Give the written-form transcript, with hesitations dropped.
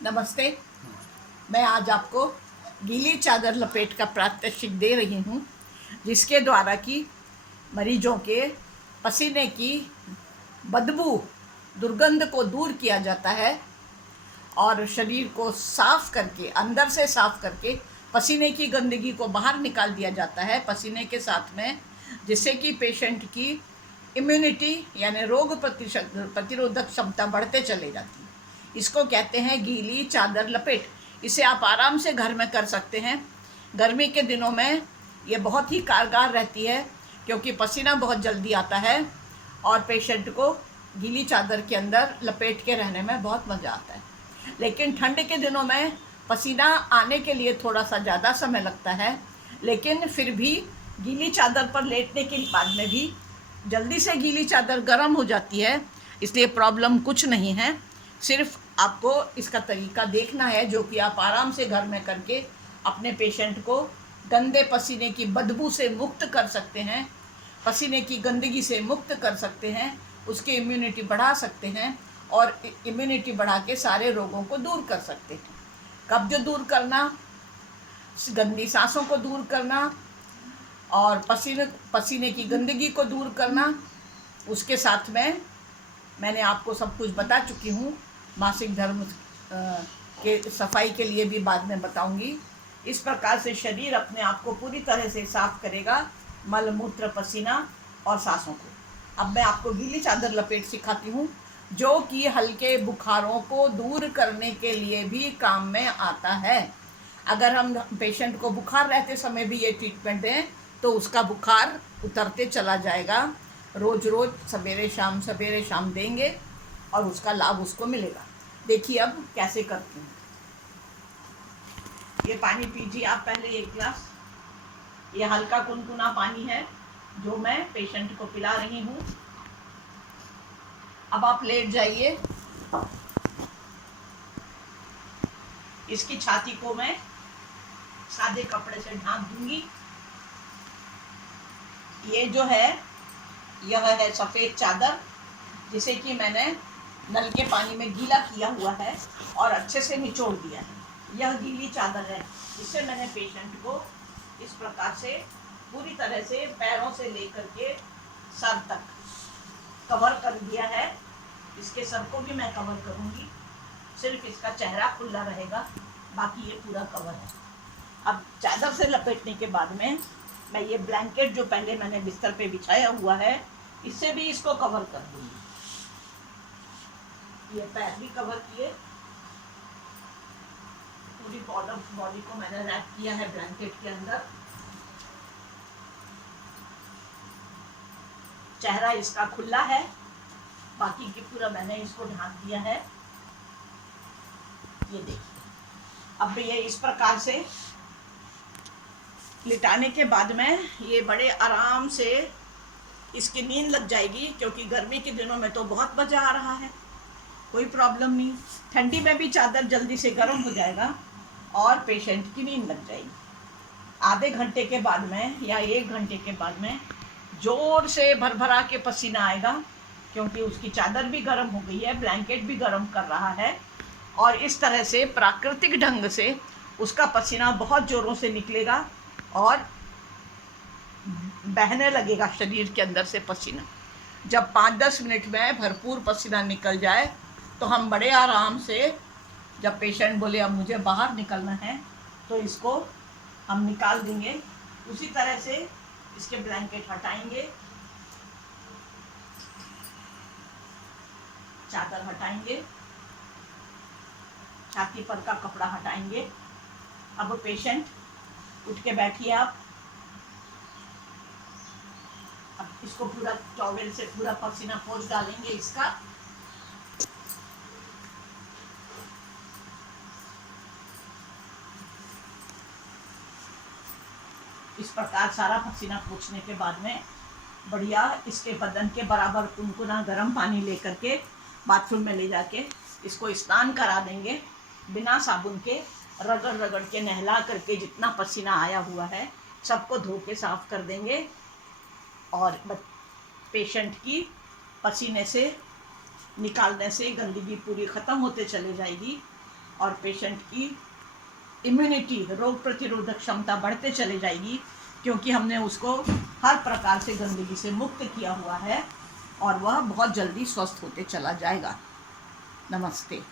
नमस्ते। मैं आज आपको गीली चादर लपेट का प्रात्यक्षिक दे रही हूँ, जिसके द्वारा कि मरीजों के पसीने की बदबू, दुर्गंध को दूर किया जाता है और शरीर को साफ करके, अंदर से साफ करके पसीने की गंदगी को बाहर निकाल दिया जाता है पसीने के साथ में, जिससे कि पेशेंट की इम्यूनिटी यानी रोग प्रतिरोधक क्षमता बढ़ते चले जाती है। इसको कहते हैं गीली चादर लपेट। इसे आप आराम से घर में कर सकते हैं। गर्मी के दिनों में ये बहुत ही कारगर रहती है, क्योंकि पसीना बहुत जल्दी आता है और पेशेंट को गीली चादर के अंदर लपेट के रहने में बहुत मज़ा आता है। लेकिन ठंड के दिनों में पसीना आने के लिए थोड़ा सा ज़्यादा समय लगता है, लेकिन फिर भी गीली चादर पर लेटने के बाद में भी जल्दी से गीली चादर गर्म हो जाती है, इसलिए प्रॉब्लम कुछ नहीं है। सिर्फ आपको इसका तरीका देखना है, जो कि आप आराम से घर में करके अपने पेशेंट को गंदे पसीने की बदबू से मुक्त कर सकते हैं, पसीने की गंदगी से मुक्त कर सकते हैं, उसकी इम्यूनिटी बढ़ा सकते हैं और इम्यूनिटी बढ़ा के सारे रोगों को दूर कर सकते हैं। कब्ज दूर करना, गंदी सांसों को दूर करना और पसीने की गंदगी को दूर करना। उसके साथ में मैंने आपको सब कुछ बता चुकी हूँ। मासिक धर्म के सफाई के लिए भी बाद में बताऊंगी। इस प्रकार से शरीर अपने आप को पूरी तरह से साफ करेगा, मल मूत्र पसीना और सांसों को। अब मैं आपको गीली चादर लपेट सिखाती हूँ, जो कि हल्के बुखारों को दूर करने के लिए भी काम में आता है। अगर हम पेशेंट को बुखार रहते समय भी ये ट्रीटमेंट दें तो उसका बुखार उतरते चला जाएगा। रोज़ रोज़ सवेरे शाम देंगे और उसका लाभ उसको मिलेगा। देखिए अब कैसे करती हूँ। ये पानी पीजिए आप पहले 1 गिलास। ये हल्का कुनकुना पानी है जो मैं पेशेंट को पिला रही हूँ। अब आप लेट जाइए। इसकी छाती को मैं सादे कपड़े से ढांक दूंगी। ये जो है, यह है सफ़ेद चादर, जिसे कि मैंने नल के पानी में गीला किया हुआ है और अच्छे से निचोड़ दिया है। यह गीली चादर है, जिससे मैंने पेशेंट को इस प्रकार से पूरी तरह से पैरों से लेकर के सर तक कवर कर दिया है। इसके सर को भी मैं कवर करूंगी, सिर्फ इसका चेहरा खुला रहेगा, बाकी ये पूरा कवर है। अब चादर से लपेटने के बाद में मैं ये ब्लैंकेट जो पहले मैंने बिस्तर पे बिछाया हुआ है, इससे भी इसको कवर कर दूंगी। ये पैर भी कवर किए, पूरी बॉडी को मैंने रैप किया है ब्लैंकेट के अंदर। चेहरा इसका खुला है, बाकी की पूरा मैंने इसको ढांक दिया है। ये देखिए, अब ये इस प्रकार से लिटाने के बाद में ये बड़े आराम से इसकी नींद लग जाएगी, क्योंकि गर्मी के दिनों में तो बहुत मज़ा आ रहा है, कोई प्रॉब्लम नहीं। ठंडी में भी चादर जल्दी से गर्म हो जाएगा और पेशेंट की नींद लग जाएगी। आधे घंटे के बाद में या 1 घंटे के बाद में ज़ोर से भरभरा के पसीना आएगा, क्योंकि उसकी चादर भी गर्म हो गई है, ब्लैंकेट भी गर्म कर रहा है और इस तरह से प्राकृतिक ढंग से उसका पसीना बहुत ज़ोरों से निकलेगा और बहने लगेगा शरीर के अंदर से पसीना। जब 5-10 मिनट में भरपूर पसीना निकल जाए तो हम बड़े आराम से, जब पेशेंट बोले अब मुझे बाहर निकलना है, तो इसको हम निकाल देंगे। उसी तरह से इसके ब्लैंकेट हटाएंगे, चादर हटाएंगे, छाती पर का कपड़ा हटाएंगे। अब पेशेंट उठ के बैठिए आप। अब इसको पूरा टॉवेल से पूरा पसीना पोंछ डालेंगे इसका। इस प्रकार सारा पसीना पोंछने के बाद में बढ़िया इसके बदन के बराबर कुनकुना गर्म पानी लेकर के बाथरूम में ले जाके इसको स्नान करा देंगे। बिना साबुन के रगड़ रगड़ के नहला करके जितना पसीना आया हुआ है सबको धो के साफ कर देंगे और पेशेंट की पसीने से निकालने से गंदगी पूरी ख़त्म होते चले जाएगी और पेशेंट की इम्यूनिटी, रोग प्रतिरोधक क्षमता बढ़ते चले जाएगी, क्योंकि हमने उसको हर प्रकार से गंदगी से मुक्त किया हुआ है और वह बहुत जल्दी स्वस्थ होते चला जाएगा। नमस्ते।